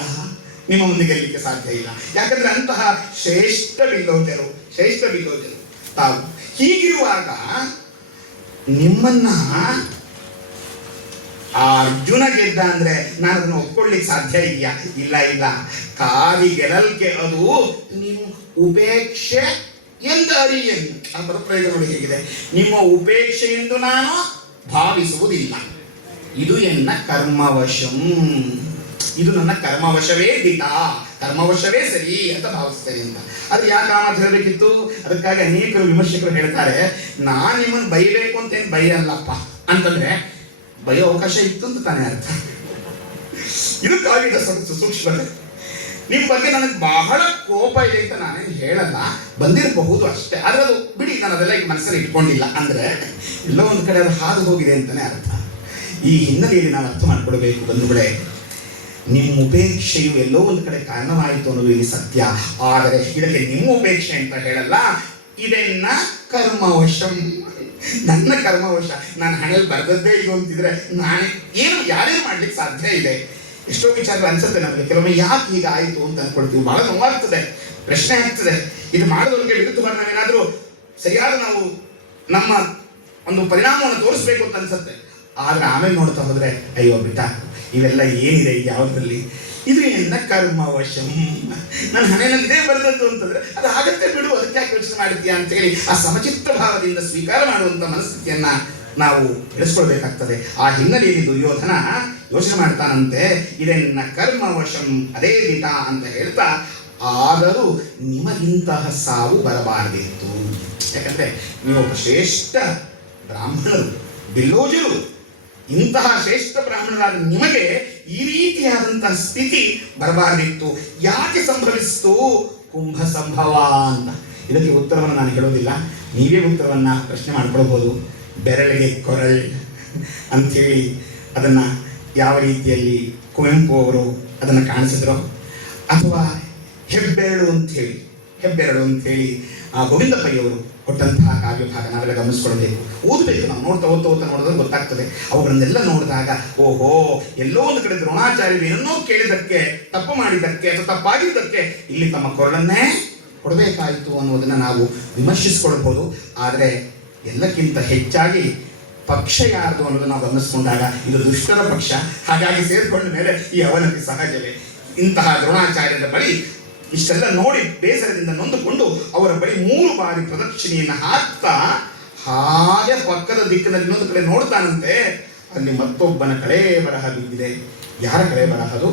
ನಿಮ್ಮ ಮುಂದೆ ಗೆಲ್ಲಲಿಕ್ಕೆ ಸಾಧ್ಯ ಇಲ್ಲ. ಯಾಕಂದ್ರೆ ಅಂತಹ ಶ್ರೇಷ್ಠ ಬಿಲ್ಲೋಜರು ತಾವು. ಹೀಗಿರುವಾಗ ನಿಮ್ಮನ್ನ ಆ ಅರ್ಜುನ ಗೆದ್ದ ಅಂದ್ರೆ ನಾನು ಅದನ್ನು ಒಪ್ಕೊಳ್ಳಿಕ್ಕೆ ಸಾಧ್ಯ ಇದೆಯಾ? ಇಲ್ಲ. ಕಾದಿ ಗೆಲ್ಲಲ್ಕೆ ಅದು ನಿಮ್ಮ ಉಪೇಕ್ಷೆ ಎಂದು ಅರಿಯನು. ಆ ಪದಪ್ರಯೋಗ ನೋಡಿ ಹೇಗಿದೆ. ನಿಮ್ಮ ಉಪೇಕ್ಷೆ ಎಂದು ನಾನು ಭಾವಿಸುವುದಿಲ್ಲ. ಇದು ಎನ್ನ ಕರ್ಮವಶಂ, ಇದು ನನ್ನ ಕರ್ಮವಶವೇ ದಿಟ, ಕರ್ಮವಶವೇ ಸರಿ ಅಂತ ಭಾವಿಸ್ತೇನೆ ಅಂತ. ಅದು ಯಾಕೆ ಆ ಮಾತು ಹೇಳಬೇಕಿತ್ತು? ಅದಕ್ಕಾಗಿ ಅನೇಕರು ವಿಮರ್ಶಕರು ಹೇಳ್ತಾರೆ, ನಾನು ನಿಮ್ಮನ್ನು ಬೈಬೇಕು ಅಂತೇನು ಬೈಯಲ್ಲಪ್ಪ ಅಂತಂದ್ರೆ ಬೈಯೋ ಅವಕಾಶ ಇತ್ತು ಅಂತ ತಾನೇ ಅರ್ಥ. ಇದು ಕಾವ್ಯದ ಸೂಕ್ಷ್ಮತೆ. ನಿಮ್ಮ ಬಗ್ಗೆ ನನಗೆ ಬಹಳ ಕೋಪ ಇದೆ ಅಂತ ನಾನೇನು ಹೇಳಲ್ಲ, ಬಂದಿರಬಹುದು ಅಷ್ಟೇ. ಆದ್ರೆ ಅದು ಬಿಡಿ, ನಾನು ಅದೆಲ್ಲ ಈಗ ಮನಸ್ಸಲ್ಲಿ ಇಟ್ಕೊಂಡಿಲ್ಲ. ಅಂದ್ರೆ ಎಲ್ಲೋ ಒಂದು ಕಡೆ ಅದು ಹಾದು ಹೋಗಿದೆ ಅಂತಾನೆ ಅರ್ಥ. ಈ ಹಿನ್ನೆಲೆಯಲ್ಲಿ ನಾವು ಅರ್ಥ ಮಾಡ್ಕೊಳ್ಬೇಕು ಬಂಧುಗಳೇ, ನಿಮ್ಮ ಉಪೇಕ್ಷೆಯು ಎಲ್ಲೋ ಒಂದು ಕಡೆ ಕಾರಣವಾಯಿತು ಅನ್ನೋದು ಇಲ್ಲಿ ಸತ್ಯ. ಆದರೆ ಇದಕ್ಕೆ ನಿಮ್ಮ ಉಪೇಕ್ಷೆ ಅಂತ ಹೇಳಲ್ಲ, ಇದನ್ನ ಕರ್ಮವಶಂ, ನನ್ನ ಕರ್ಮವಶ, ನಾನು ಹಣೆಯಲ್ಲಿ ಬರೆದದ್ದೇ ಇದು ಅಂತಿದ್ರೆ ನಾನು ಯಾರೇನು ಮಾಡ್ಲಿಕ್ಕೆ ಸಾಧ್ಯ ಇದೆ. ಎಷ್ಟೋ ವಿಚಾರಗಳು ಅನ್ಸುತ್ತೆ ನಮಗೆ, ಕೆಲವೊಮ್ಮೆ ಯಾಕೆ ಹೀಗೆ ಆಯಿತು ಅಂತ ಅನ್ಕೊಳ್ತೀವಿ, ಬಹಳ ನೋವಾಗ್ತದೆ, ಪ್ರಶ್ನೆ ಆಗ್ತದೆ. ಇದು ಮಾಡಿದವ್ರಿಗೆ ವಿರುದ್ಧವಾಗಿ ನಾವೇನಾದ್ರೂ ಸರಿಯಾದ ನಾವು ನಮ್ಮ ಒಂದು ಪರಿಣಾಮವನ್ನು ತೋರಿಸ್ಬೇಕು ಅಂತ ಅನ್ಸುತ್ತೆ. ಆದ್ರೆ ಆಮೇಲೆ ನೋಡ್ತಾ ಹೋದ್ರೆ ಅಯ್ಯೋ ಬಿಟ್ಟ, ಇವೆಲ್ಲ ಏನಿದೆ ಇದು ಯಾವುದರಲ್ಲಿ, ಇದು ಎನ್ನ ಕರ್ಮವಶಂ, ನನ್ನ ಹಣೆಯಲ್ಲಿ ಇದೇ ಬರೆದದ್ದು ಅಂತಂದ್ರೆ ಅದು ಆಗತ್ತೆ ಬಿಡು, ಅದಕ್ಕೆ ಯಾಕೆ ಯೋಚನೆ ಮಾಡಿದ್ಯಾ ಅಂತೇಳಿ ಆ ಸಮಚಿತ್ತ ಭಾವದಿಂದ ಸ್ವೀಕಾರ ಮಾಡುವಂತ ಮನಸ್ಥಿತಿಯನ್ನ ನಾವು ಬೆಳೆಸ್ಕೊಳ್ಬೇಕಾಗ್ತದೆ. ಆ ಹಿನ್ನೆಲೆಯಲ್ಲಿ ದುರ್ಯೋಧನ ಯೋಚನೆ ಮಾಡ್ತಾನಂತೆ, ಇದನ್ನ ಕರ್ಮವಶಂ ಅದೇ ದಿಟ ಅಂತ ಹೇಳ್ತಾ, ಆದರೂ ನಿಮಗಿಂತಹ ಸಾವು ಬರಬಾರದಿತ್ತು. ಯಾಕಂದ್ರೆ ನೀವು ಒಬ್ಬ ಶ್ರೇಷ್ಠ ಬ್ರಾಹ್ಮಣರು, ಬಿಲ್ಲೋಜರು, ಇಂತಹ ಶ್ರೇಷ್ಠ ಬ್ರಾಹ್ಮಣರಾದ ನಿಮಗೆ ಈ ರೀತಿಯಾದಂತಹ ಸ್ಥಿತಿ ಬರಬಾರದಿತ್ತು. ಯಾಕೆ ಸಂಭವಿಸಿತು? ಕುಂಭ ಸಂಭವ ಅಂತ. ಇದಕ್ಕೆ ಉತ್ತರವನ್ನು ನಾನು ಹೇಳೋದಿಲ್ಲ, ನೀವೇ ಉತ್ತರವನ್ನ ಪ್ರಶ್ನೆ ಮಾಡ್ಕೊಳ್ಬೋದು. ಬೆರಳಿಗೆ ಕೊರಳ್ ಅಂಥೇಳಿ ಅದನ್ನ ಯಾವ ರೀತಿಯಲ್ಲಿ ಕುವೆಂಪು ಅವರು ಅದನ್ನು ಕಾಣಿಸಿದ್ರು, ಅಥವಾ ಹೆಬ್ಬೆರಳು ಅಂಥೇಳಿ ಗೋವಿಂದ ಪೈಯವರು ಕೊಟ್ಟಂತಹ ಕಾವ್ಯಭಾಗ ನಾವೆಲ್ಲ ಗಮನಿಸ್ಕೊಳ್ಬೇಕು, ಓದಬೇಕು. ನಾವು ನೋಡ್ತಾ ನೋಡಿದ್ರೆ ಗೊತ್ತಾಗ್ತದೆ. ಅವುಗಳನ್ನೆಲ್ಲ ನೋಡಿದಾಗ ಓಹೋ, ಎಲ್ಲೋ ಒಂದು ಕಡೆ ದ್ರೋಣಾಚಾರ್ಯರು ಏನನ್ನೋ ಕೇಳಿದ್ದಕ್ಕೆ, ತಪ್ಪು ಮಾಡಿದ್ದಕ್ಕೆ ಅಥವಾ ತಪ್ಪಾಗಿದ್ದಕ್ಕೆ ಇಲ್ಲಿ ತಮ್ಮ ಕೊರಳನ್ನೇ ಕೊಡಬೇಕಾಯಿತು ಅನ್ನೋದನ್ನ ನಾವು ವಿಮರ್ಶಿಸ್ಕೊಳ್ಬಹುದು. ಆದರೆ ಎಲ್ಲಕ್ಕಿಂತ ಹೆಚ್ಚಾಗಿ ಪಕ್ಷ ಯಾರ್ದು ಅನ್ನೋದನ್ನ ನಾವು ಗಮನಿಸ್ಕೊಂಡಾಗ ಇದು ದುಷ್ಟರ ಪಕ್ಷ. ಹಾಗಾಗಿ ಸೇರ್ಕೊಂಡ ಮೇಲೆ ಈ ಅವನತಿ ಸಹಜವೇ. ಇಂತಹ ದ್ರೋಣಾಚಾರ್ಯರ ಬಳಿ ಇಷ್ಟೆಲ್ಲ ನೋಡಿ ಬೇಸರದಿಂದ ನೊಂದುಕೊಂಡು ಅವರ ಬಳಿ 3 ಬಾರಿ ಪ್ರದಕ್ಷಿಣೆಯನ್ನು ಹಾಕ್ತಾ ಹಾಗೆ ಪಕ್ಕದ ದಿಕ್ಕಿನಲ್ಲಿ ಇನ್ನೊಂದು ಕಡೆ ನೋಡ್ತಾನಂತೆ. ಅಲ್ಲಿ ಮತ್ತೊಬ್ಬನ ಕಳೆ ಬರಹ ಬಿದ್ದಿದೆ. ಯಾರ ಕಳೆ ಬರಹ ಅದು?